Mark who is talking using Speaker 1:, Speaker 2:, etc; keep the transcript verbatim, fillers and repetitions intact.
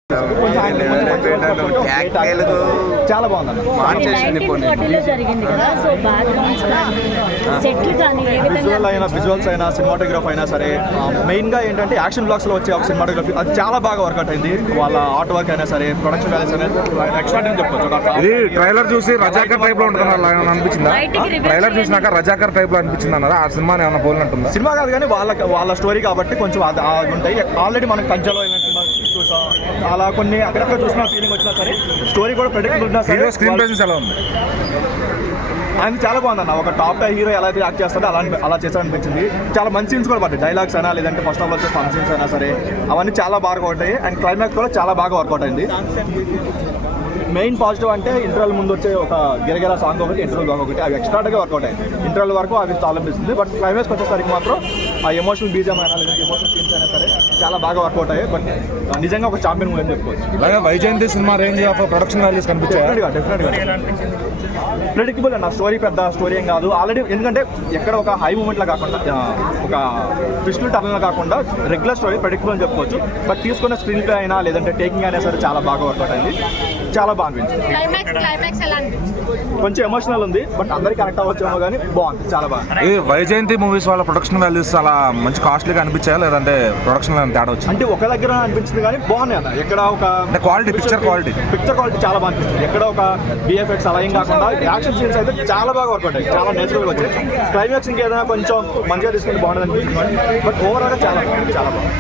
Speaker 1: చాలా బాగుంది విజువల్ అయినా విజువల్స్ అయినా సినిమాటోగ్రఫీ అయినా సరే మెయిన్ గా ఏంటంటే యాక్షన్ బ్లాక్స్ లో వచ్చే ఒక సినిమాటోగ్రఫీ అది చాలా బాగా వర్కౌట్ అయింది. వాళ్ళ ఆర్ట్ వర్క్ అయినా సరే ప్రొడక్షన్ వాల్యూస్ అయినా ఎక్స్ట్రా చెప్పొచ్చు.
Speaker 2: ఇది ట్రైలర్ చూసి రజాకర్ టైప్ లో ఉంటుంది అనిపించిందా? ట్రైలర్ చూసినాక రజాకర్ టైప్ లో అనిపించింది అన్నారా? ఆ సినిమా ఏమన్నా పోలినట్టుందా?
Speaker 1: సినిమా కాదు కానీ వాళ్ళ వాళ్ళ స్టోరీ కాబట్టి కొంచెం అది ఉంటాయి. ఆల్రెడీ మనం కంచెలో చూసాం, అలా కొన్ని అక్కడక్కడ చూసిన ఫీలింగ్ వచ్చినా సరే స్టోరీ కూడా ప్రెడిక్టబుల్ ఉన్నా సరే
Speaker 2: స్క్రీన్ ప్రెజెన్స్ ఎలా ఉంది?
Speaker 1: అది చాలా బాగుంది అన్న. ఒక టాప్ టై హీరో ఎలా అయితే యాక్ట్ చేస్తాడో అలా అలా చేస్తాడనిపించింది. చాలా మంచి సీన్స్ కూడా పడ్డాయి. డైలాగ్స్ అయినా లేదంటే ఫస్ట్ ఆఫ్ వచ్చే ఫన్ సీన్స్ అయినా సరే అవన్నీ చాలా బాగా వర్కౌట్ అయ్యాయి. అండ్ క్లైమాక్స్ కూడా చాలా బాగా వర్కౌట్ అయింది. మెయిన్ పాజిటివ్ అంటే ఇంటర్వల్ ముందు వచ్చే ఒక గిరగిర సాంగ్ ఒకటి, ఇంటర్వల్ సాంగ్ ఒకటి, అవి ఎక్స్ట్రాగా వర్కౌట్ అయ్యాయి. ఇంటర్వల్ వరకు అవి చాలా అనిపిస్తుంది. బట్ క్లైమాక్స్ వచ్చేసరికి మాత్రం ఆ ఎమోషనల్ బీజం అయినా లేదంటే ఎమోషనల్ సీన్స్ అయినా సరే చాలా బాగా వర్కౌట్ అయ్యాయి. బట్ నిజంగా ఒక ఛాంపియన్ మూవీ అని చెప్పుకోవచ్చు.
Speaker 2: వైజయంతి సినిమా రేంజ్ ఆఫ్ ప్రొడక్షన్ వాల్యూస్ కనిపించాయి.
Speaker 1: డెఫినెట్గా డెఫినెట్గా ప్రెడిక్టబుల్ అండి. ఆ స్టోరీ పెద్ద స్టోరీ ఏం కాదు. ఆల్రెడీ ఎందుకంటే ఎక్కడ ఒక హై మూమెంట్లో కాకుండా ఒక ట్విస్టులు టర్న్లో కాకుండా రెగ్యులర్ స్టోరీ ప్రెడిక్టబుల్ అని చెప్పుకోవచ్చు. బట్ తీసుకున్న స్క్రీన్ ప్లే అయినా లేదంటే టేకింగ్ అయినా సరే చాలా బాగా వర్కౌట్ అయింది. చాలా బాగా అనిపించింది. కొంచెం ఎమోషనల్ ఉంది బట్ అందరికి కనెక్ట్ అవ్వచ్చేమో కానీ బాగుంది, చాలా బాగా.
Speaker 2: ఈ వైజయంతి మూవీస్ వాళ్ళ ప్రొడక్షన్ వాల్యూస్ అలా మంచి కాస్ట్లీగా అనిపించాయా లేదంటే ప్రొడక్షన్ తేడా వచ్చింది?
Speaker 1: అంటే ఒక దగ్గర అనిపించింది కానీ బాగున్నాయి అన్న. ఎక్కడ ఒక
Speaker 2: quality picture quality
Speaker 1: picture quality చాలా బాగా అనిపిస్తుంది. ఎక్కడ ఒక బిఎఫ్ఎక్స్ అలా ఏం కాకుండా యాక్షన్ సీన్స్ అయితే చాలా బాగా వర్కౌట్ అయ్యాయి. చాలా నేచురల్గా వచ్చాయి. క్లైమాక్స్ ఇంకేదైనా కొంచెం మంచిగా తీసుకుంటే బాగుంటుంది అనిపిస్తుంది. బట్ ఓవరాల్గా చాలా బాగుంది, చాలా బాగుంది.